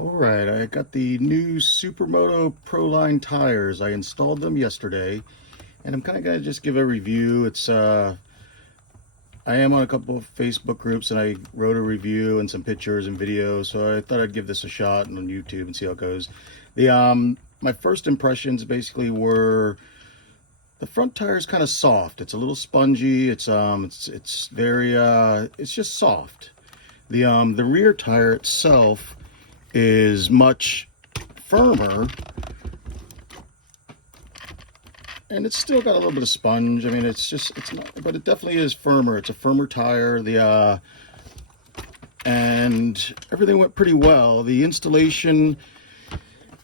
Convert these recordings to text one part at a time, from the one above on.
Alright, I got the new Supermoto Proline tires. I installed them yesterday, and I'm kind of going to just give a review. I am on a couple of Facebook groups, and I wrote a review and some pictures and videos, so I thought I'd give this a shot on YouTube and see how it goes. My first impressions basically were the front tire is kind of soft. It's a little spongy. It's very it's just soft. The rear tire itself is much firmer, and it's still got a little bit of sponge. I mean, it's not, but it definitely is firmer. It's a firmer tire. And everything went pretty well. The installation,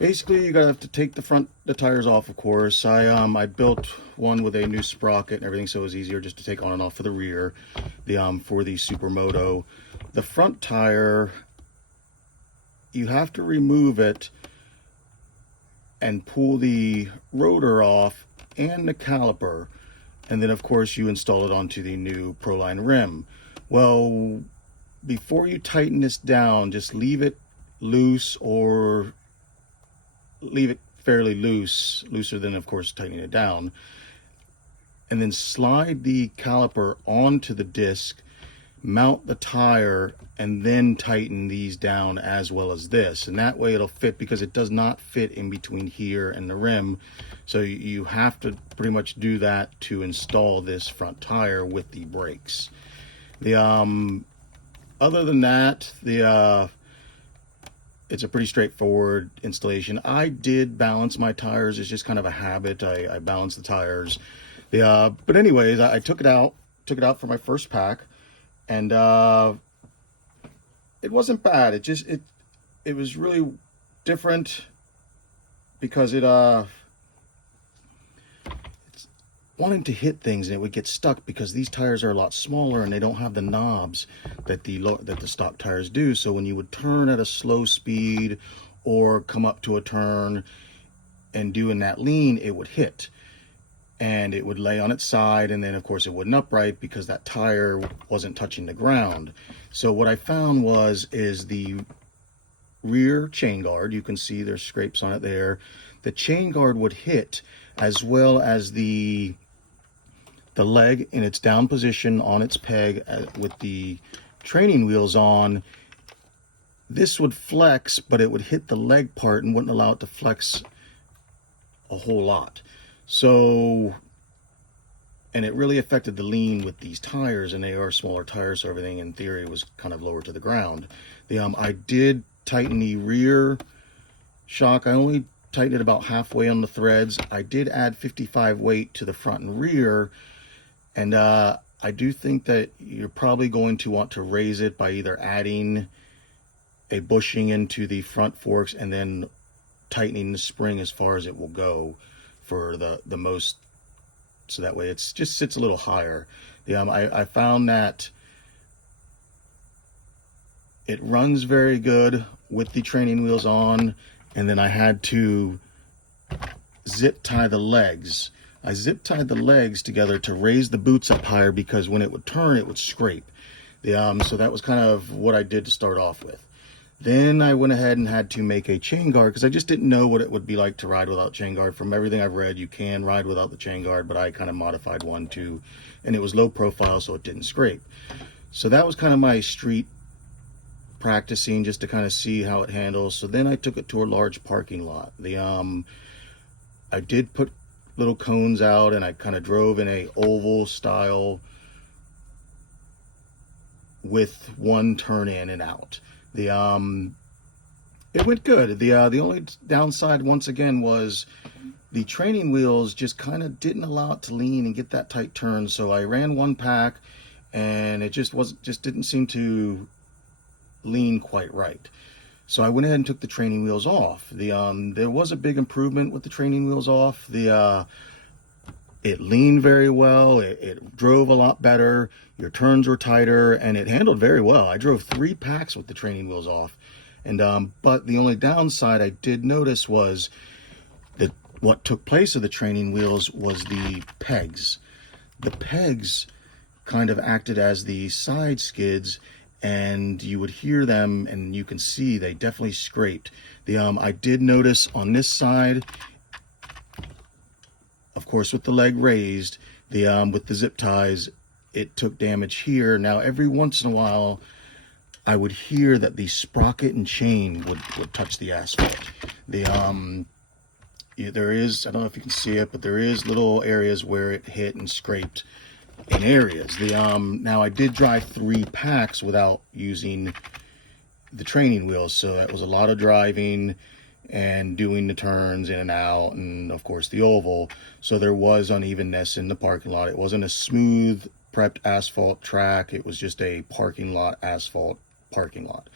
basically, you gotta have to take the tires off, of course. I built one with a new sprocket and everything, so it was easier just to take on and off for the rear. For the Supermoto, the front tire, you have to remove it and pull the rotor off and the caliper, and then of course you install it onto the new Proline rim. Well, before you tighten this down, just leave it loose, or leave it fairly loose, looser than of course tightening it down, and then slide the caliper onto the disc, mount the tire, and then tighten these down as well as this, and that way it'll fit, because it does not fit in between here and the rim. So you have to pretty much do that to install this front tire with the brakes. Other than that, it's a pretty straightforward installation. I did balance my tires. It's just kind of a habit. I balance the tires. But anyways, I took it out for my first pack, and it wasn't bad. It was really different, because it's wanting to hit things, and it would get stuck, because these tires are a lot smaller and they don't have the knobs that the stock tires do. So when you would turn at a slow speed or come up to a turn and doing that lean, it would hit, and it would lay on its side, and then of course it wouldn't upright because that tire wasn't touching the ground. So what I found is the rear chain guard, you can see there's scrapes on it there, the chain guard would hit, as well as the leg in its down position on its peg with the training wheels on. This would flex, but it would hit the leg part and wouldn't allow it to flex a whole lot. So, and it really affected the lean with these tires, and they are smaller tires, so everything in theory was kind of lower to the ground. I did tighten the rear shock. I only tightened it about halfway on the threads. I did add 55 weight to the front and rear, and I do think that you're probably going to want to raise it by either adding a bushing into the front forks and then tightening the spring as far as it will go for the most, so that way it's just sits a little higher. I found that it runs very good with the training wheels on, and then I had to zip tie the legs. I zip tied the legs together to raise the boots up higher, because when it would turn, it would scrape. So that was kind of what I did to start off with. Then I went ahead and had to make a chain guard, because I just didn't know what it would be like to ride without chain guard. From everything I've read, you can ride without the chain guard, but I kind of modified one too, and it was low profile, so it didn't scrape. So that was kind of my street practicing, just to kind of see how it handles. So then I took it to a large parking lot. I did put little cones out, and I kind of drove in a oval style with one turn in and out. It went good. The only downside, once again, was the training wheels just kind of didn't allow it to lean and get that tight turn. So I ran one pack, and it just didn't seem to lean quite right. So I went ahead and took the training wheels off. There was a big improvement with the training wheels off. It leaned very well. It drove a lot better. Your turns were tighter, and it handled very well. I drove 3 packs with the training wheels off, and but the only downside I did notice was that what took place of the training wheels was the pegs. The pegs kind of acted as the side skids, and you would hear them, and you can see they definitely scraped. I did notice on this side, of course, with the leg raised, with the zip ties, it took damage here. Now, every once in a while, I would hear that the sprocket and chain would touch the asphalt. There is, I don't know if you can see it, but there is little areas where it hit and scraped in areas. Now I did drive 3 packs without using the training wheels, so that was a lot of driving and doing the turns in and out, and of course the oval. So there was unevenness in the parking lot. It wasn't a smooth prepped asphalt track. It was just a parking lot asphalt parking lot.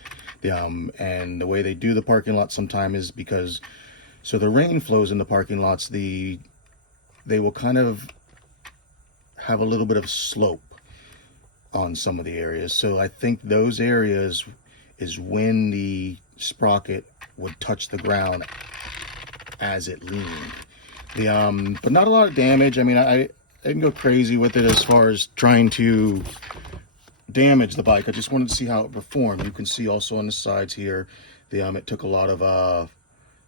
And the way they do the parking lot sometime is because, so the rain flows in the parking lots, they will kind of have a little bit of slope on some of the areas. So I think those areas is when the sprocket would touch the ground as it leaned. But not a lot of damage. I mean, I didn't go crazy with it as far as trying to damage the bike. I just wanted to see how it performed. You can see also on the sides here, it took a lot of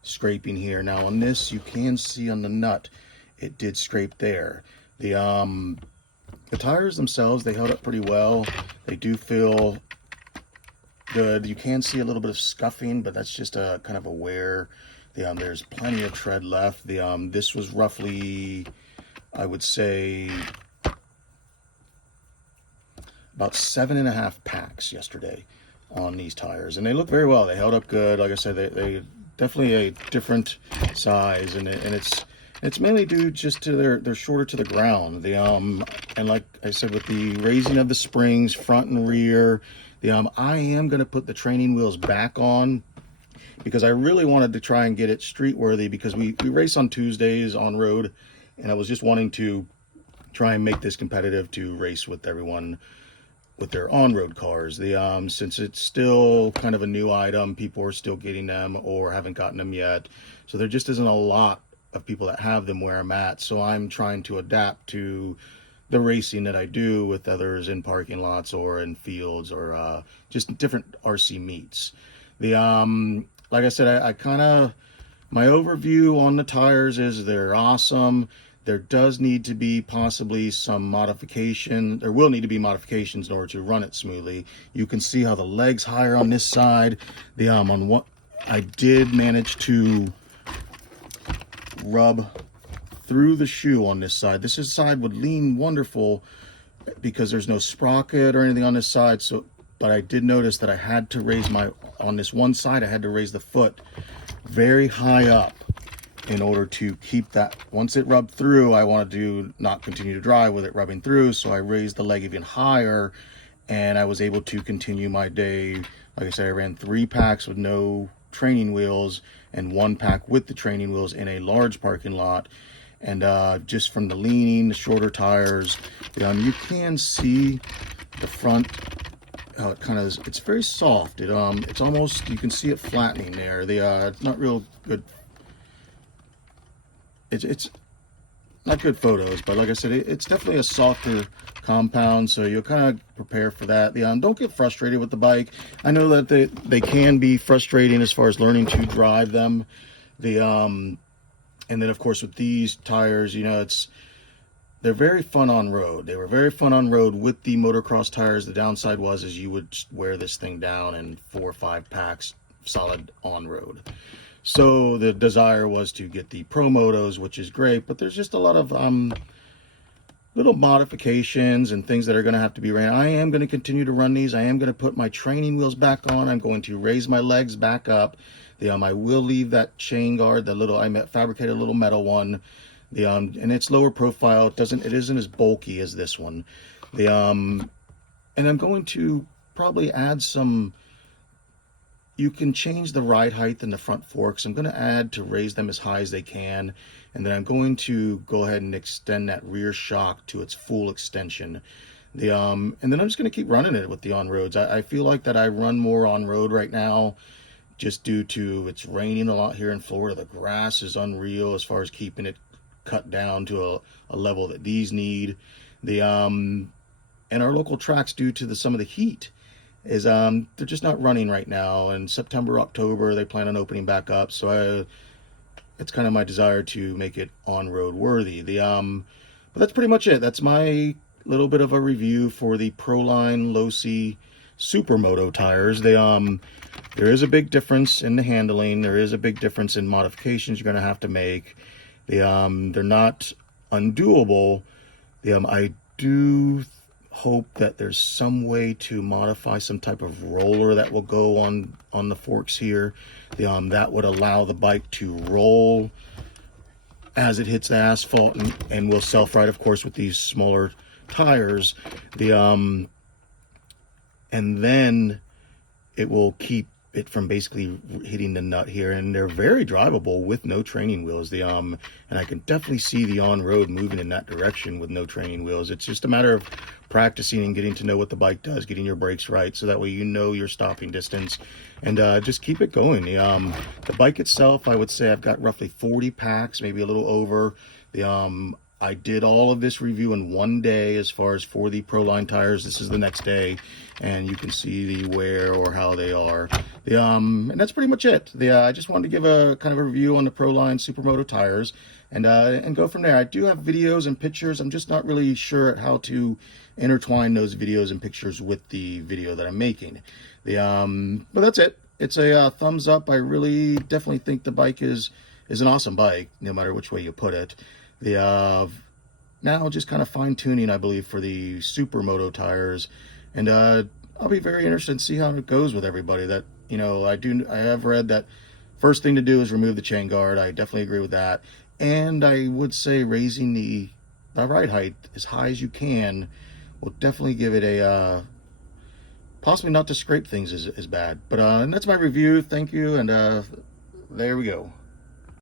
scraping here. Now on this, you can see on the nut, it did scrape there. The tires themselves, they held up pretty well. They do feel good. You can see a little bit of scuffing, but that's just a kind of a wear. There's plenty of tread left. This was roughly, I would say, about 7.5 packs yesterday on these tires, and they look very well. They held up good. Like I said, they definitely a different size, and it's mainly due just to they're shorter to the ground. And like I said, with the raising of the springs front and rear, I am going to put the training wheels back on because I really wanted to try and get it street worthy, because we race on Tuesdays on road, and I was just wanting to try and make this competitive to race with everyone with their on-road cars. Since it's still kind of a new item, people are still getting them or haven't gotten them yet, so there just isn't a lot of people that have them where I'm at. So I'm trying to adapt to the racing that I do with others in parking lots or in fields or just different RC meets. Like I said, I kind of, my overview on the tires is they're awesome. There does need to be possibly some modification. There will need to be modifications in order to run it smoothly. You can see how the leg's higher on this side. On what I did manage to rub through the shoe on this side. This side would lean wonderful because there's no sprocket or anything on this side. So, but I did notice that I had to raise on this one side, I had to raise the foot very high up in order to keep that. Once it rubbed through, I wanted to not continue to drive with it rubbing through, so I raised the leg even higher, and I was able to continue my day. Like I said, I ran 3 packs with no training wheels and 1 pack with the training wheels in a large parking lot. And just from the leaning, the shorter tires, you can see the front, how it kind of is, it's very soft. It's almost, you can see it flattening there. It's not real good. It's not good photos, but like I said, it's definitely a softer compound, so you'll kind of prepare for that. Don't get frustrated with the bike. I know that they can be frustrating as far as learning to drive them. And then of course with these tires, they're very fun on road. They were very fun on road with the motocross tires. The downside is you would wear this thing down in 4 or 5 packs solid on road. So the desire was to get the Pro Motos, which is great, but there's just a lot of little modifications and things that are going to have to be ran. I am going to continue to run these. I am going to put my training wheels back on. I'm going to raise my legs back up. I will leave that chain guard, I fabricated a little metal one. And it's lower profile. It isn't as bulky as this one. And I'm going to probably add some. You can change the ride height in the front forks. I'm going to add to raise them as high as they can. And then I'm going to go ahead and extend that rear shock to its full extension. And then I'm just going to keep running it with the on-roads. I feel like that I run more on-road right now just due to it's raining a lot here in Florida. The grass is unreal as far as keeping it cut down to a level that these need. And our local tracks, due to some of the heat is they're just not running right now. In September, October, they plan on opening back up. So it's kind of my desire to make it on-road worthy. But that's pretty much it. That's my little bit of a review for the Proline Low C Supermoto tires. There is a big difference in the handling. There is a big difference in modifications you're going to have to make. They're not undoable. I do hope that there's some way to modify some type of roller that will go on the forks here. That would allow the bike to roll as it hits the asphalt, and will self-ride, of course, with these smaller tires. And then it will keep it from basically hitting the nut here, and they're very drivable with no training wheels. And I can definitely see the on-road moving in that direction with no training wheels. It's just a matter of practicing and getting to know what the bike does, getting your brakes right, so that way you know your stopping distance, and just keep it going. The bike itself, I would say I've got roughly 40 packs, maybe a little over. I did all of this review in one day as far as for the Proline tires. This is the next day, and you can see the wear or how they are. And that's pretty much it. I just wanted to give a kind of a review on the Proline Supermoto tires, and go from there. I do have videos and pictures. I'm just not really sure how to intertwine those videos and pictures with the video that I'm making. But that's it. It's a thumbs up. I really definitely think the bike is an awesome bike, no matter which way you put it. Now just kind of fine tuning, I believe, for the Supermoto tires, and I'll be very interested to see how it goes with everybody. That I have read that first thing to do is remove the chain guard. I definitely agree with that, and I would say raising the ride height as high as you can will definitely give it a possibly not to scrape things as bad. But and that's my review. Thank you, and there we go.